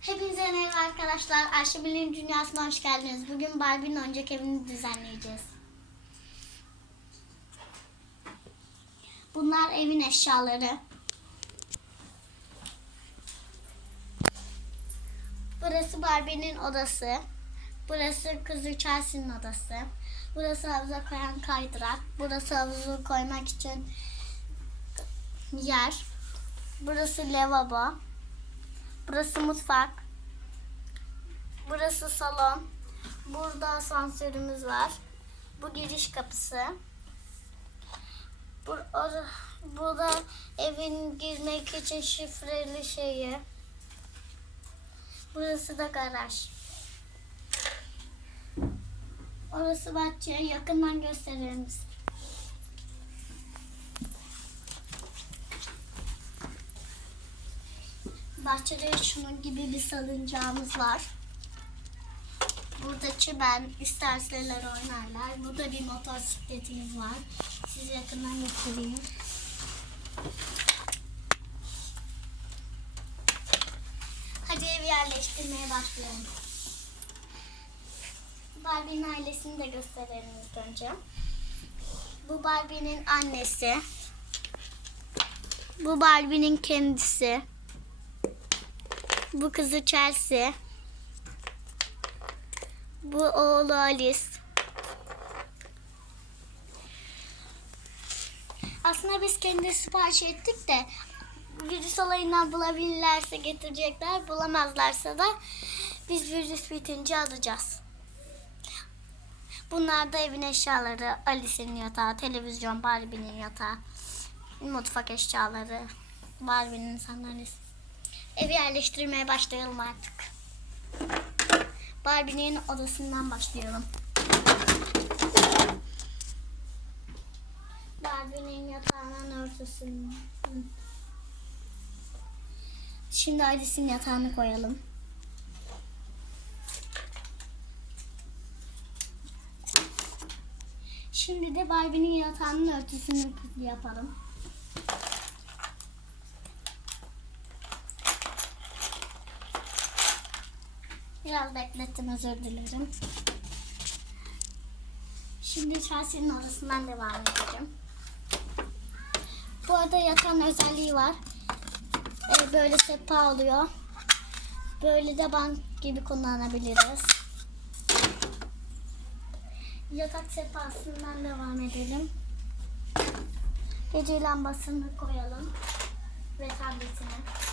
Hepinize merhaba arkadaşlar. Ayşebil'in dünyasına hoş geldiniz. Bugün Barbie'nin oyuncak evini düzenleyeceğiz. Bunlar evin eşyaları. Burası Barbie'nin odası. Burası kızı Chelsea'nin odası. Burası havuza koyan kaydırak. Burası havuzu koymak için yer. Burası lavabo. Burası mutfak. Burası salon. Burada asansörümüz var. Bu giriş kapısı. Bu, or- burada evin girmek için şifreli şeyi. Burası da garaj. Orası bahçe. Yakından gösterelim size. Bahçede şunun gibi bir salıncağımız var. Burada çimen isterseler oynarlar. Burada bir motosikletimiz var. Size yakından göstereyim. Hadi ev yerleştirmeye başlayalım. Barbie'nin ailesini de gösterelim ilk önce. Bu Barbie'nin annesi. Bu Barbie'nin kendisi. Bu kızı Chelsea. Bu oğlu Alice. Aslında biz kendi sipariş ettik de virüs olayından bulabilirlerse getirecekler. Bulamazlarsa da biz virüs bitince alacağız. Bunlar da evin eşyaları. Alice'in yatağı, televizyon, Barbie'nin yatağı, mutfak eşyaları, Barbie'nin sandalyesi. Evi yerleştirmeye başlayalım artık. Barbie'nin odasından başlayalım. Barbie'nin yatağının örtüsünü. Şimdi Alice'in yatağını koyalım. Şimdi de Barbie'nin yatağının örtüsünü yapalım. Biraz beklettim özür dilerim. Şimdi Chelsea'nin odasından devam edeceğim. Bu arada yatan özelliği var. Ee, böyle sepa oluyor. Böyle de bank gibi kullanabiliriz. Yatak sehpasından devam edelim. Gece lambasını koyalım. Ve tabletini.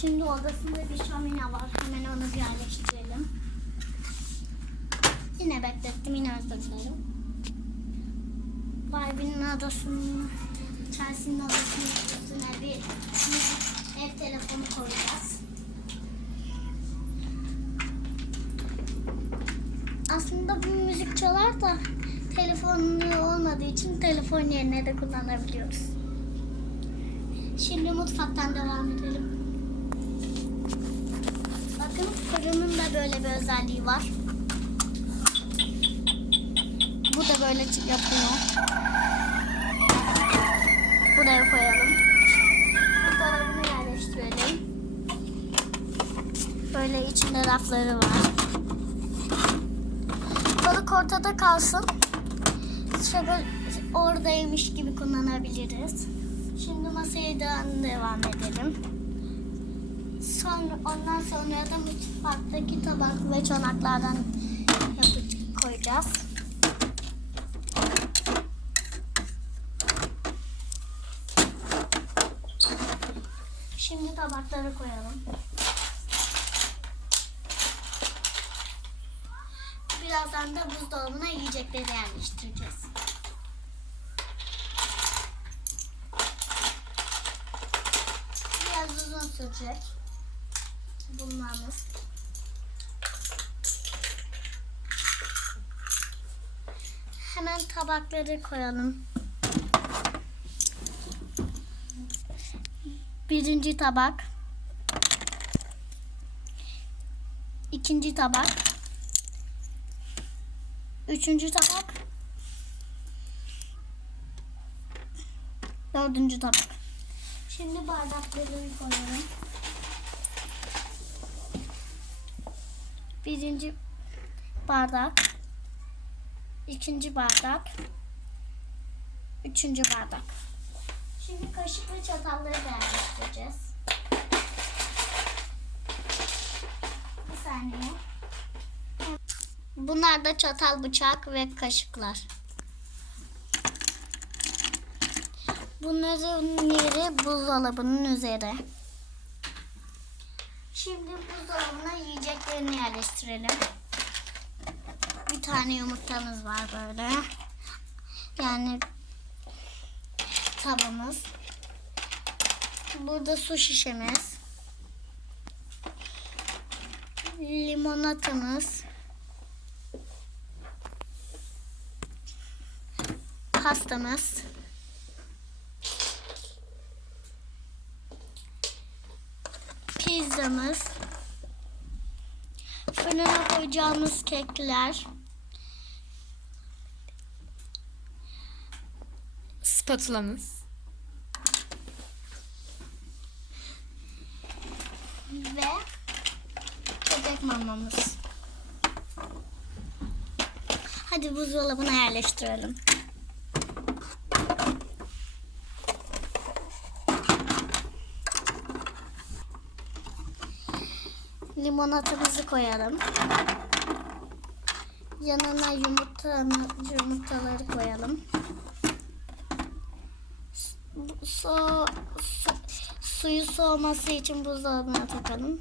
Şimdi odasında bir şömine var. Hemen onu bir yerleştirelim. Yine beklettim. Yine özür dilerim. Barbie'nin odasının, Chelsea'nin odasının üstüne bir ev telefonu koyacağız. Aslında bu müzik çalar da telefonlu olmadığı için telefon yerine de kullanabiliyoruz. Şimdi mutfaktan devam edelim. Bakın fırının da böyle bir özelliği var. Bu da böyle yapıyor. Buraya koyalım. Bu tarafını yerleştirelim. Böyle içinde rafları var. Balık ortada kalsın. Şöyle oradaymış gibi kullanabiliriz. Şimdi masaya devam edelim. Sonra ondan sonra da mutfaktaki tabak ve çanaklardan yapıp koyacağız. Şimdi tabakları koyalım. Birazdan da buzdolabına yiyecekleri yerleştireceğiz. Biraz uzun sürecek bulmamız. Hemen tabakları koyalım. Birinci tabak. ikinci tabak. Üçüncü tabak. Dördüncü tabak. Şimdi bardakları koyalım. Birinci bardak. ikinci bardak. Üçüncü bardak. Şimdi kaşık ve çatalları değerlendireceğiz. Bir saniye. Bunlar da çatal, bıçak ve kaşıklar. Bunların yeri buzdolabının üzeri. Şimdi buzdolabına yiyeceklerini yerleştirelim. Bir tane yumurtamız var böyle. Yani tabamız. Burada su şişemiz. Limonatamız. Pastamız. Pizzamız. Fırına koyacağımız kekler. Spatulamız. ve köpek mamamız. Hadi buzdolabına yerleştirelim. Limonatamızı koyalım. Yanına yumurta, yumurtaları koyalım. Su, su, suyu soğuması için buzdolabına takalım.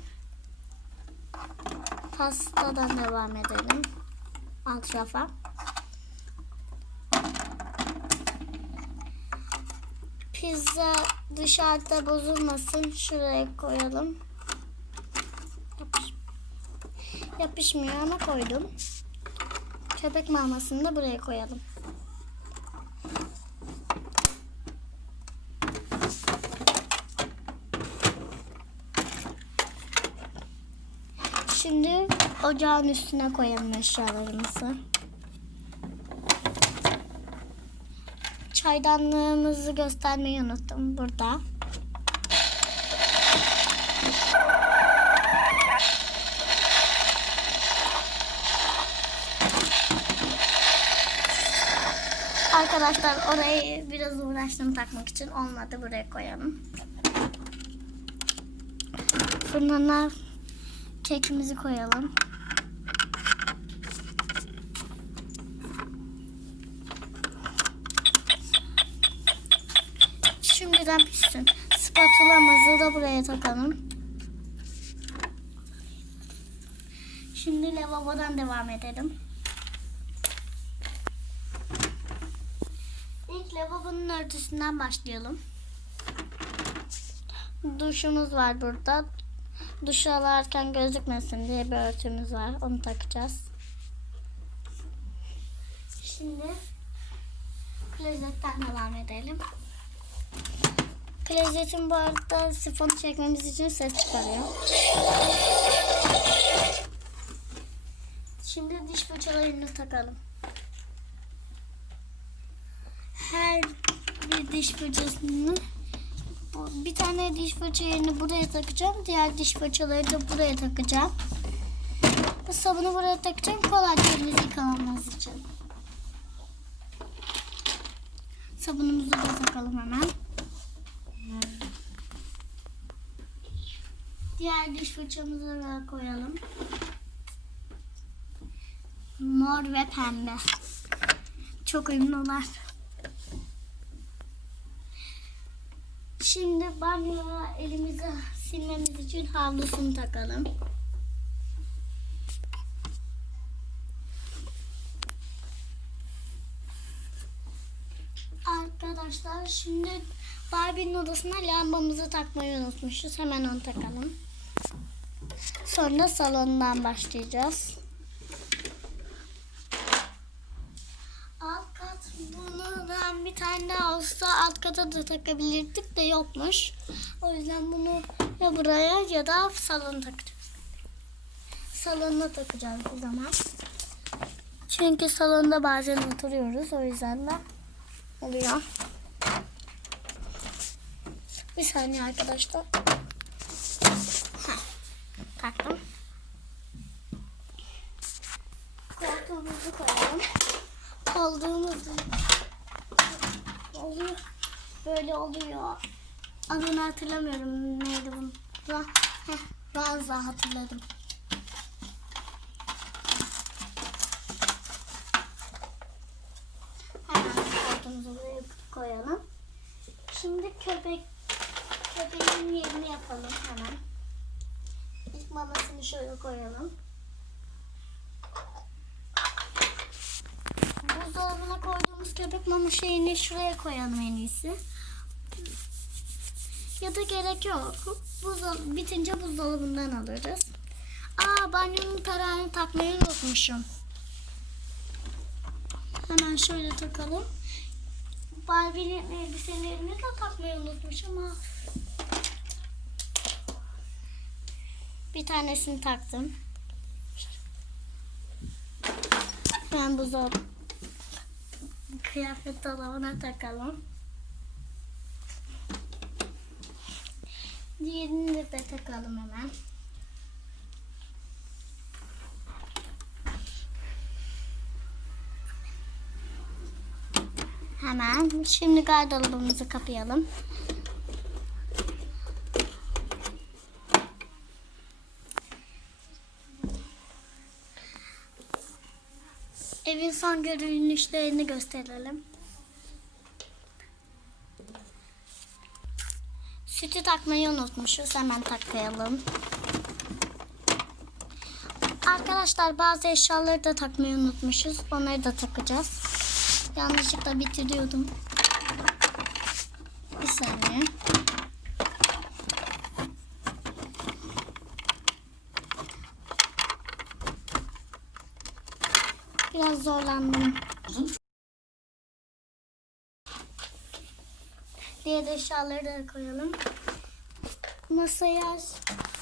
Pastadan devam edelim. Alt rafa. Pizza dışarıda bozulmasın. Şuraya koyalım. Yapışmıyor ama koydum. Köpek mamasını da buraya koyalım. Şimdi ocağın üstüne koyalım eşyalarımızı. Çaydanlığımızı göstermeyi unuttum burada. Arkadaşlar orayı biraz uğraştım takmak için olmadı buraya koyalım. Fırına kekimizi koyalım. Şimdiden pişsin. Spatulamızı da buraya takalım. Şimdi lavabodan devam edelim. İlk lavabonun örtüsünden başlayalım. Duşumuz var burada. Duş alarken gözükmesin diye bir örtümüz var. Onu takacağız. Şimdi klozetten devam edelim. Klozetin bu arada sifonu çekmemiz için ses çıkarıyor. Şimdi diş fırçalarını takalım. Her bir diş fırçasını bir tane diş fırça yerini buraya takacağım. Diğer diş fırçaları da buraya takacağım. Bu sabunu buraya takacağım. Kolayca elimizi yıkamamız için. Sabunumuzu da takalım hemen. Diğer diş fırçamızı da koyalım. Mor ve pembe. Çok uyumlular. Şimdi banyoya elimizi silmemiz için havlusunu takalım. Arkadaşlar şimdi Barbie'nin odasına lambamızı takmayı unutmuşuz. Hemen onu takalım. Sonra salondan başlayacağız. Alt kat bundan bir tane daha olsa alt kata da takabilirdik de yokmuş. O yüzden bunu ya buraya ya da salona takacağız. Salona takacağız o zaman. Çünkü salonda bazen oturuyoruz o yüzden de oluyor. Bir saniye arkadaşlar. Heh, taktım. Koltuğumuzu koyalım. Koltuğumuz oluyor. Böyle oluyor. Adını hatırlamıyorum. Neydi bunun? Heh, hatırladım. Hemen koltuğumuzu buraya koyalım. Şimdi köpek köpeğin yerini yapalım hemen. İlk mamasını şöyle koyalım. Koyduğumuz köpek mama şeyini şuraya koyalım en iyisi. Ya da gerek yok. Buzdol bitince buzdolabından alırız. Aa banyonun tarağını takmayı unutmuşum. Hemen şöyle takalım. Barbie'nin elbiselerini de takmayı unutmuşum ama bir tanesini taktım. Ben buzdolabı kıyafet dolabına takalım. Diğerini de takalım hemen. Hemen. Şimdi gardırobumuzu kapayalım. Evin son görünüşlerini gösterelim. Sütü takmayı unutmuşuz. Hemen takayalım. Arkadaşlar bazı eşyaları da takmayı unutmuşuz. Onları da takacağız. Yanlışlıkla bitiriyordum. Bir saniye. Biraz zorlandım. Diğer eşyaları da koyalım. Masaya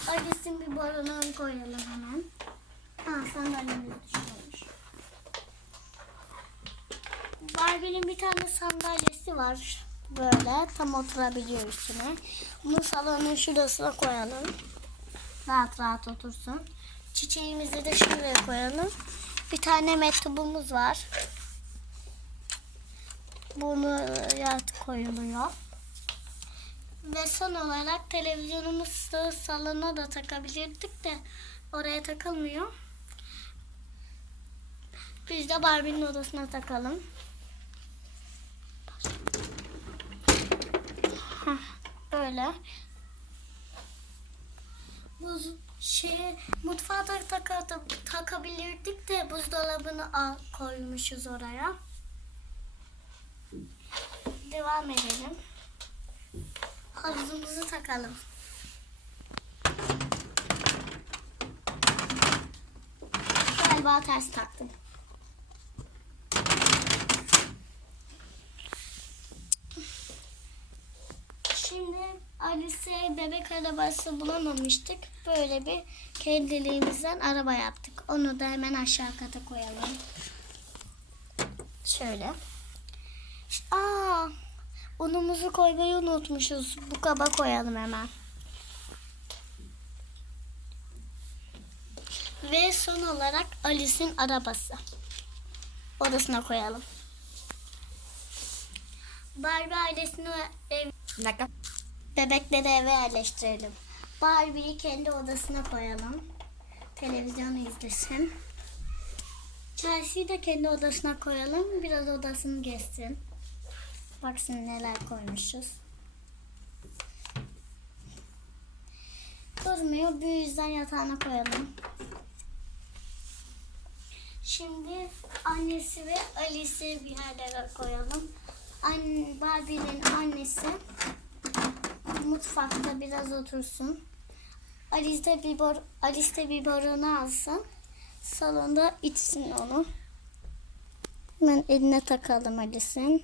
Alice'in bir barınağı koyalım hemen. Ha sandalyemiz düşüyormuş. Barbie'nin bir tane sandalyesi var. Böyle tam oturabiliyor üstüne. Bunu salonun şurasına koyalım. Rahat rahat otursun. Çiçeğimizi de şuraya koyalım. Bir tane mektubumuz var. Bunu yat koyuluyor. Ve son olarak televizyonumuzu salona da takabilirdik de oraya takılmıyor. Biz de Barbie'nin odasına takalım. Böyle. Buz şey mutfağa da taka- takabilirdik de buzdolabını al, koymuşuz oraya. Devam edelim. Havuzumuzu takalım. Galiba ters taktım. Şimdi Alice'e bebek arabası bulamamıştık. Böyle bir kendiliğimizden araba yaptık. Onu da hemen aşağı kata koyalım. Şöyle. Aa, unumuzu koymayı unutmuşuz. Bu kaba koyalım hemen. Ve son olarak Alice'in arabası. Odasına koyalım. Barbie ailesini ev, Bir dakika. bebekleri eve yerleştirelim. Barbie'yi kendi odasına koyalım. Televizyonu izlesin. Chelsea'yi de kendi odasına koyalım. Biraz odasını gezsin. Baksın neler koymuşuz. Durmuyor. Bu yüzden yatağına koyalım. Şimdi annesi ve Alice'i bir yerlere koyalım. Anne, Barbie'nin annesi mutfakta biraz otursun. Alice bor Alice borunu alsın. Salonda içsin onu. Hemen eline takalım Alice'in.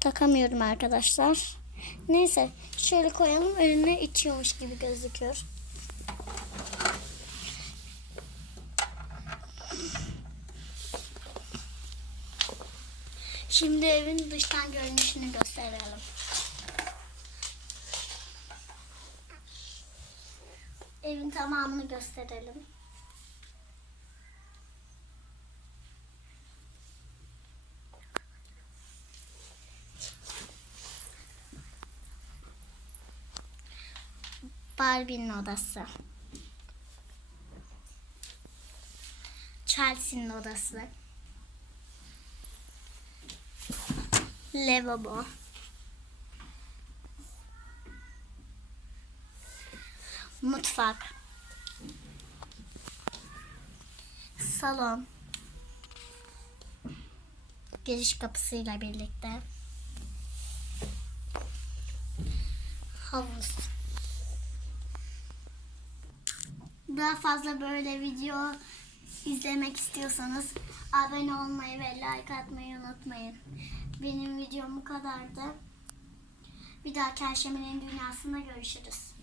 Takamıyorum arkadaşlar. Neyse şöyle koyalım önüne içiyormuş gibi gözüküyor. Şimdi evin dıştan görünüşünü gösterelim. Evin tamamını gösterelim. Barbie'nin odası. Chelsea'nin odası. Lavabo. Mutfak. Salon. Giriş kapısıyla birlikte. Havuz. Daha fazla böyle video izlemek istiyorsanız abone olmayı ve like atmayı unutmayın. Benim videom bu kadardı. Bir dahaki Ayşe'nin dünyasında görüşürüz.